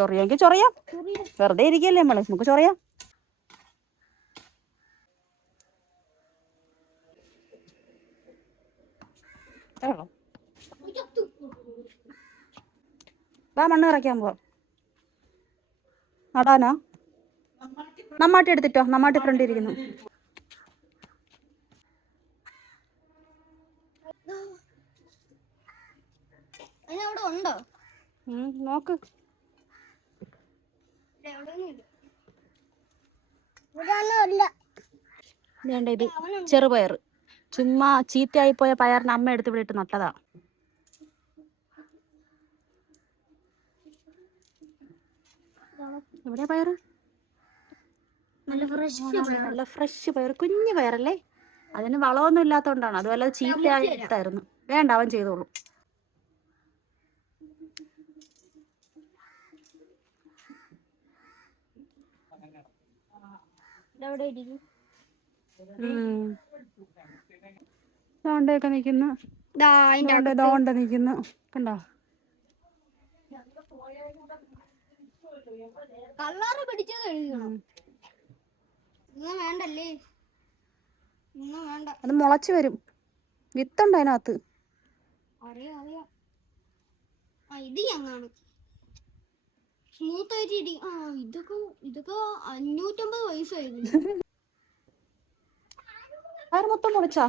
ചൊറിയെങ്കിൽ ചൊറിയാം, വെറുതെ ഇരിക്കല്ലേ നമ്മള്, നമുക്ക് ചൊറിയാം. മണ്ണ് നിറയ്ക്കാൻ പോവാം. നടാനാ? നമ്മാട്ടി എടുത്തിട്ടോ, നമ്മാട്ടി ഫ്രണ്ട് ഇരിക്കുന്നു. നോക്ക്. വേണ്ട, ഇത് ചെറുപയർ. ചുമ്മാ ചീത്തയായി പോയ പയറിന് അമ്മ എടുത്ത് ഇവിടെ ഇട്ട് നട്ടതാ. എവിടെയാ പയറ്? നല്ല ഫ്രഷ് പയർ, കുഞ്ഞു പയറല്ലേ. അതിന് വളമൊന്നും ഇല്ലാത്തോണ്ടാണ്, അതുപോലെ ചീത്തയായിട്ടായിരുന്നു. വേണ്ട, അവൻ ചെയ്തോളൂ. ദോണ്ടയൊക്കെ നിക്കുന്നു, ദോണ്ട നിക്കുന്നു, കണ്ടോ? അത് മുളച്ചു വരും, വിത്തുണ്ട് അതിനകത്ത്. ഇത് ഞങ്ങാണ് സ്മൂത്തായിട്ട് ഇതൊക്കെ 550 വയസ്സായിരുന്നു. പയർ മൊത്തം മുളച്ചാ?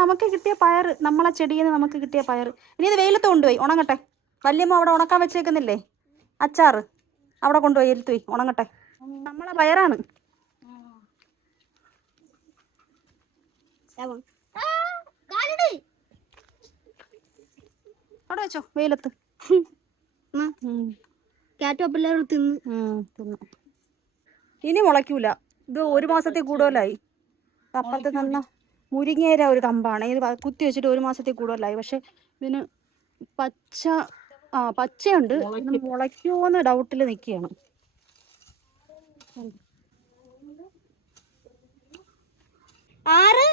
നമുക്ക് കിട്ടിയ പയർ, നമ്മളെ ചെടിയിൽ നിന്ന് നമുക്ക് കിട്ടിയ പയർ. ഇനി ഇത് വെയിലത്ത് കൊണ്ടുപോയി ഉണങ്ങട്ടെ. വല്യമ്മ അവിടെ ഉണക്കാൻ വെച്ചേക്കുന്നില്ലേ അച്ചാറ്, അവിടെ കൊണ്ടുപോയി ഇരുത്തുപോയി ഉണങ്ങട്ടെ. നമ്മളെ പയറാണ്. അവിടെ വെച്ചോ വെയിലത്ത്. തിന്നു. ഇനി മുളയ്ക്കൂല, ഇത് 1 മാസത്തിൽ കൂടുതലായി. അപ്പുറത്ത് തന്ന മുരിങ്ങേര ഒരു കമ്പാണ്, ഇത് കുത്തി വെച്ചിട്ട് 1 മാസത്തിൽ കൂടുതലായി. പക്ഷെ ഇതിന് പച്ചയുണ്ട്, മുളയ്ക്കുമോന്ന് ഡൗട്ടിൽ നിൽക്കുകയാണ്. 6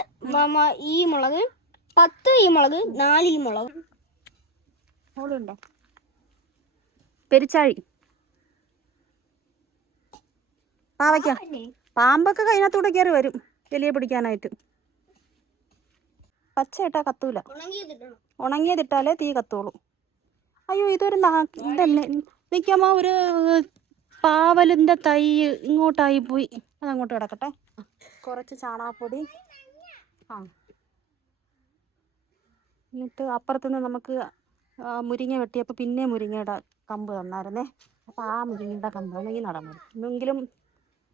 ഈ മുളക്, 10 ഈ മുളക്, 4 ഈ മുളക്. ഉണ്ടോ പെരിച്ചാഴി, പാവയ്ക്ക. പാമ്പൊക്കെ അതിനകത്തൂടെ കയറി വരും എലിയെ പിടിക്കാനായിട്ട്. പച്ച ഇട്ടാ കത്തൂല, ഉണങ്ങിയതിട്ടാലേ തീ കത്തോളൂ. അയ്യോ, ഇതൊരു ഇതന്നെ നിൽക്കാമോ, ഒരു പാവലിന്റെ തൈ ഇങ്ങോട്ടായി പോയി, അതങ്ങോട്ട് കിടക്കട്ടെ. കുറച്ച് ചാണകപ്പൊടി. എന്നിട്ട് അപ്പുറത്തുനിന്ന് നമുക്ക് മുരിങ്ങ വെട്ടിയപ്പോൾ പിന്നെ മുരിങ്ങയുടെ കമ്പ് തന്നായിരുന്നേ. അപ്പോൾ ആ മുരിങ്ങയുടെ കമ്പാണെങ്കിൽ നടാൻ മതി, എന്നെങ്കിലും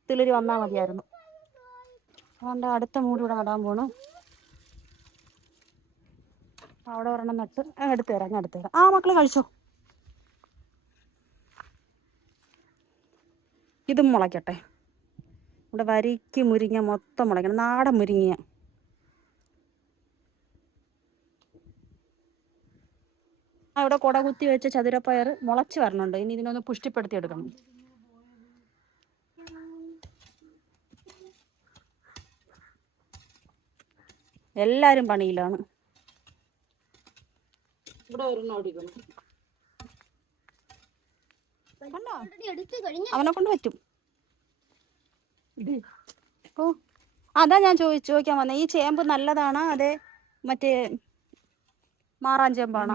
തിളിരി വന്നാൽ മതിയായിരുന്നു. അതുകൊണ്ട് അടുത്ത മൂടി ഇവിടെ നടാൻ പോണു. അവിടെ ഒരെണ്ണം നട്ട് എടുത്തു തരാം. മക്കള് കഴിച്ചോ. ഇതും മുളയ്ക്കട്ടെ. ഇവിടെ വരിക്ക് മുരിങ്ങ മൊത്തം മുളയ്ക്കണം, നാടൻ മുരിങ്ങ. ഇവിടെ കുട കുത്തി വെച്ച ചതുരപ്പയർ മുളച്ച് വരണുണ്ട്, ഇനി ഇതിനൊന്ന് പുഷ്ടിപ്പെടുത്തി എടുക്കണം. എല്ലാരും പണിയിലാണ്. ഇവിടെ അവനെ കൊണ്ട് പറ്റും. അതാ ഞാൻ ചോദിക്കാൻ വന്നേ, ഈ ചേമ്പ് നല്ലതാണോ അതെ മറ്റേ മാറാൻ ചേമ്പാണോ?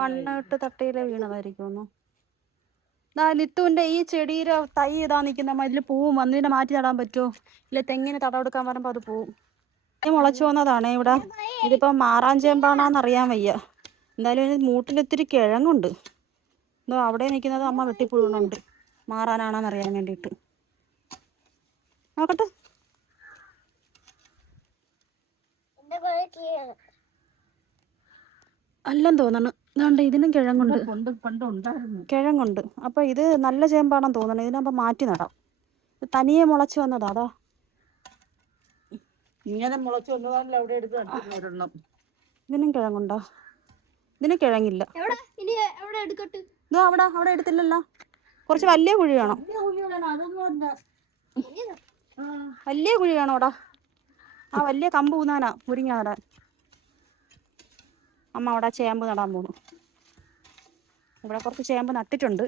മണ്ണിട്ട് തട്ടയില് വീണതായിരിക്കുമെന്നോ. നിത്തുവിന്റെ ഈ ചെടിയുടെ തൈ ഇതാ നിൽക്കുന്ന, ഇതിൽ പൂവും വന്നു. ഇതിനെ മാറ്റി നടാൻ പറ്റുമോ? ഇല്ല, തെങ്ങിന് തടം എടുക്കാൻ വരുമ്പോ അത് പോവും. മുളച്ചു വന്നതാണേ ഇവിടെ. ഇതിപ്പോ മാറാൻ ചേമ്പാണോന്ന് അറിയാൻ വയ്യ. എന്തായാലും മൂട്ടിലിത്തിരി കിഴങ്ങുണ്ട്. അവിടെ നിൽക്കുന്നത് അമ്മ വെട്ടിപ്പുഴുന്നുണ്ട്, മാറാനാണോന്ന് അറിയാൻ വേണ്ടിയിട്ട്. നോക്കട്ടെ. അല്ലെന്ന് തോന്നണ്. ഇതാണ്ട് ഇതിനും കിഴങ്ങുണ്ട്. അപ്പൊ ഇത് നല്ല ചേമ്പാണെന്ന് തോന്നണം. ഇതിനാകുമ്പോ മാറ്റി നടാം. തനിയെ മുളച്ചു വന്നതാ. അതാ ഇങ്ങനെ മുളച്ചു വന്നതാണല്ലോ അവിടെ എടുത്ത് നട്ടിരുന്നു. ഇതിനും കിഴങ്ങുണ്ടോ? ഇതിന് കിഴങ്ങില്ല. അവിടെ എടുത്തില്ലല്ലോ. കുറച്ച് വലിയ കുഴി വേണം. വലിയ കുഴി വേണോടാ. വലിയ കമ്പ് ഊന്നാനാ മുരിങ്ങ നടാൻ. അമ്മ അവിടെ ചേമ്പ് നടാൻ പോണു. ഇവിടെ കുറച്ച് ചേമ്പ് നട്ടിട്ടുണ്ട്.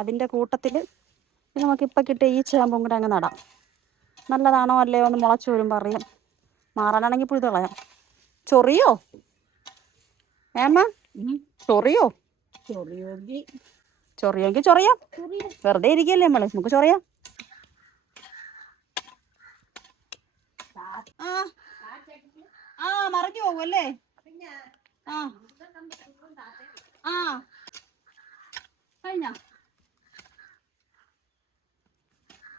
അതിൻ്റെ കൂട്ടത്തിൽ നമുക്കിപ്പോൾ കിട്ടിയ ഈ ചേമ്പും കൂടെ അങ്ങ് നടാം. നല്ലതാണോ അല്ലയോ ഒന്ന് മുളച്ച് വരുമ്പോൾ അറിയാം. മാറാനാണെങ്കിൽ പുഴുത് കളയാം. ചൊറിയോ ഏമ്മ? ചൊറിയോ? ചൊറിയെങ്കിൽ ചൊറിയാം. വെറുതെ ഇരിക്കല്ലേ നമ്മള്, നമുക്ക് ചൊറിയാം. മറിഞ്ഞു പോകും അല്ലേ? കഴിഞ്ഞ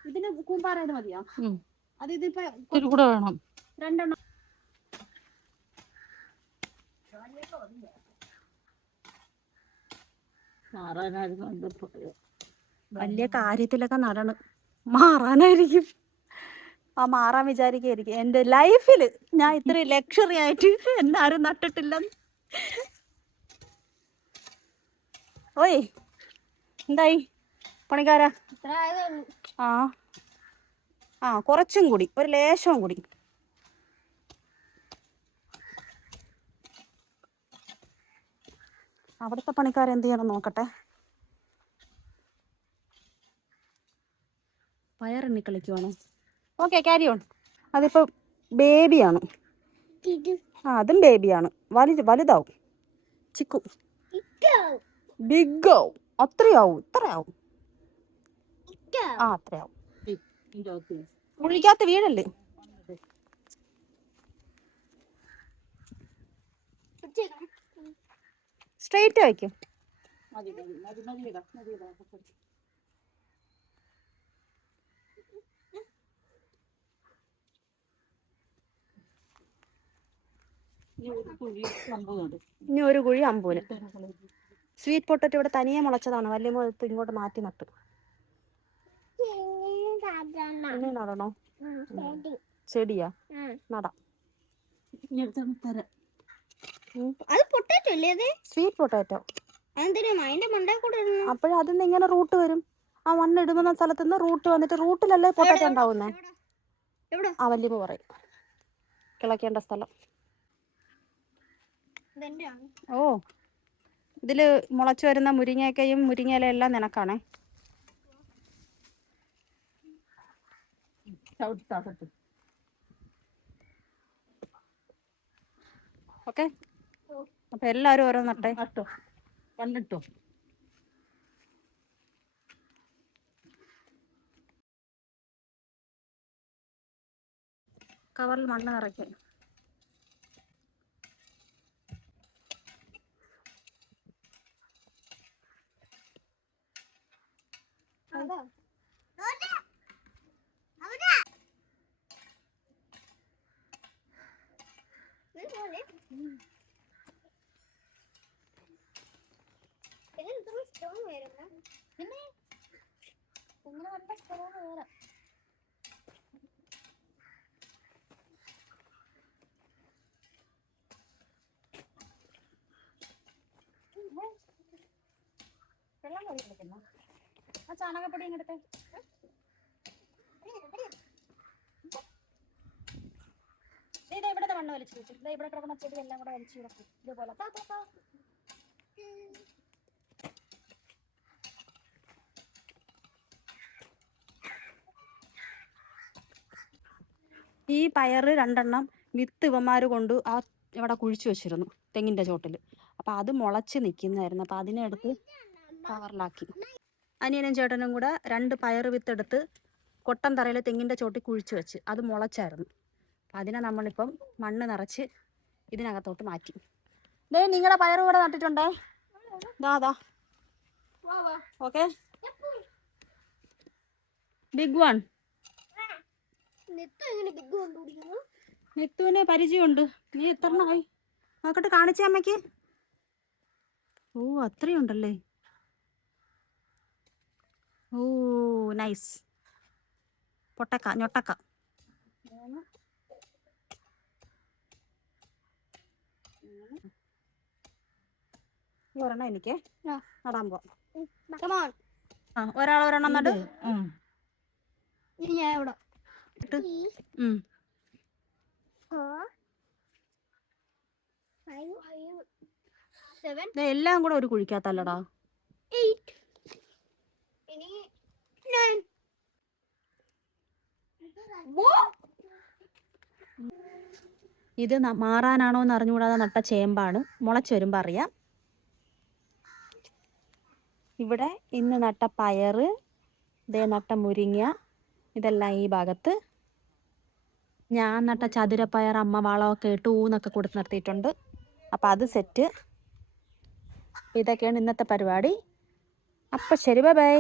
ഇതിന് കൂമ്പാറായത് മതിയോ? അത് ഇതിപ്പോ കൂടെ വേണം. രണ്ടെണ്ണം വലിയ കാര്യത്തിലൊക്കെ നടണ്. മാറാനായിരിക്കും. മാറാൻ വിചാരിക്കായിരിക്കും. എൻ്റെ ലൈഫിൽ ഞാൻ ഇത്രയും ലക്ഷറി ആയിട്ട് എന്നാരും നട്ടിട്ടില്ല. ഓയ് എന്തായി പണിക്കാരാ? കുറച്ചും കൂടി, ഒരു ലേശവും കൂടി. അവിടുത്തെ പണിക്കാരെന്ത് ചെയ്യണം നോക്കട്ടെ. പയറെണ്ണി കളിക്കുവാണോ? Okay, carry on. അതിപ്പോ ബേബിയാണ്. അതും ബേബിയാണ്. വലുതാവും. ചിക്കു ബിഗാവും. അത്രയാവും. ഇത്രയാവും. അത്രയാവും. കുഴിക്കാത്ത വീടല്ലേ? സ്ട്രെയിറ്റ് വയ്ക്കും. ഇനി ഒരു കുഴി അമ്പൂന്. സ്വീറ്റ് പൊട്ടറ്റോ ഇവിടെ തനിയെ മുളച്ചതാണ്. വലിയ മുളത്ത് ഇങ്ങോട്ട് മാറ്റി നട്ടു. നടണോ? ചെടിയാ? നടാം. Sweet potato. അപ്പോഴും അതിന്ന് ഇങ്ങനെ റൂട്ട് വരും. ആ മണ്ണ് ഇടുന്ന സ്ഥലത്ത് നിന്ന് റൂട്ട് വന്നിട്ട് റൂട്ടിലല്ലേ പൊട്ടാറ്റോ ഉണ്ടാവുന്നേ. വല്യമ്മ പറയും കിളക്കേണ്ട സ്ഥലം. ഇതില് മുളച്ചു വരുന്ന മുരിങ്ങക്കയും മുരിങ്ങയില എല്ലാം നിനക്കാണേ. ഓക്കെ, അപ്പൊ എല്ലാരും ഓരോ നട്ടെ. കണ്ടിട്ടോ കവറിൽ മണ്ണ് നിറയ്ക്കും. വെള്ളം കോരി കളിക്കുന്നു. ആ ചാണകപ്പൊടി ഇങ്ങോട്ട് ഇവിടത്തെ മണ്ണ് വലിച്ചു വെച്ചു. ഇവിടെ കിടക്കുന്ന പൊടി എല്ലാം കൂടെ വലിച്ചു കിടക്കും ഇതുപോലെ. ഈ പയറ് 2 വിത്ത് ഇവന്മാർ കൊണ്ട് ഇവിടെ കുഴിച്ചു വെച്ചിരുന്നു തെങ്ങിന്റെ ചോട്ടിൽ. അപ്പൊ അത് മുളച്ച് നിൽക്കുന്നതായിരുന്നു. അപ്പൊ അതിനെടുത്ത് കവറിലാക്കി. അനിയനും ചേട്ടനും കൂടെ 2 പയറ് വിത്ത് എടുത്ത് കൊട്ടൻ തറയിൽ തെങ്ങിന്റെ ചോട്ടിൽ കുഴിച്ചു വെച്ച് അത് മുളച്ചായിരുന്നു. അതിനെ നമ്മളിപ്പം മണ്ണ് നിറച്ച് ഇതിനകത്തോട്ട് മാറ്റി. നിങ്ങളുടെ പയറ് കൂടെ നട്ടിട്ടുണ്ടേ. ദാ ഓക്കെ, ബിഗ് വൺ. നെത്തുവിന് പരിചയമുണ്ട്. നീ എത്രണ്ണമായി നോക്കട്ടെ, കാണിച്ചേ അമ്മയ്ക്ക്. അത്രയുണ്ടല്ലേ. നൈസ്. പൊട്ടക്ക ഞൊട്ടക്ക. ഒരെണ്ണം എനിക്ക് നടാൻ പോവാം. ഒരാളൊരെണ്ണം നട്. ഞാൻ ഇവിടെ 7 എല്ലാം കൂടെ ഒരു കുഴിക്കാത്തല്ലടാ. 8 ഇനി 9. ഇത് മാറാനാണോ എന്ന് അറിഞ്ഞുകൂടാതെ നട്ട ചേമ്പാണ്. മുളച്ച് വരുമ്പോൾ അറിയാം. ഇവിടെ ഇന്ന് നട്ട പയറ്, ഇതേ നട്ട മുരിങ്ങ, ഇതെല്ലാം ഈ ഭാഗത്ത്. ഞാൻ നട്ട ചതുരപ്പയർ അമ്മ വളമൊക്കെ ഇട്ട് ഊന്നൊക്കെ കൊടുത്ത് നിർത്തിയിട്ടുണ്ട്. അപ്പം അത് സെറ്റ്. ഇതൊക്കെയാണ് ഇന്നത്തെ പരിപാടി. അപ്പം ശരി, ബൈ ബൈ.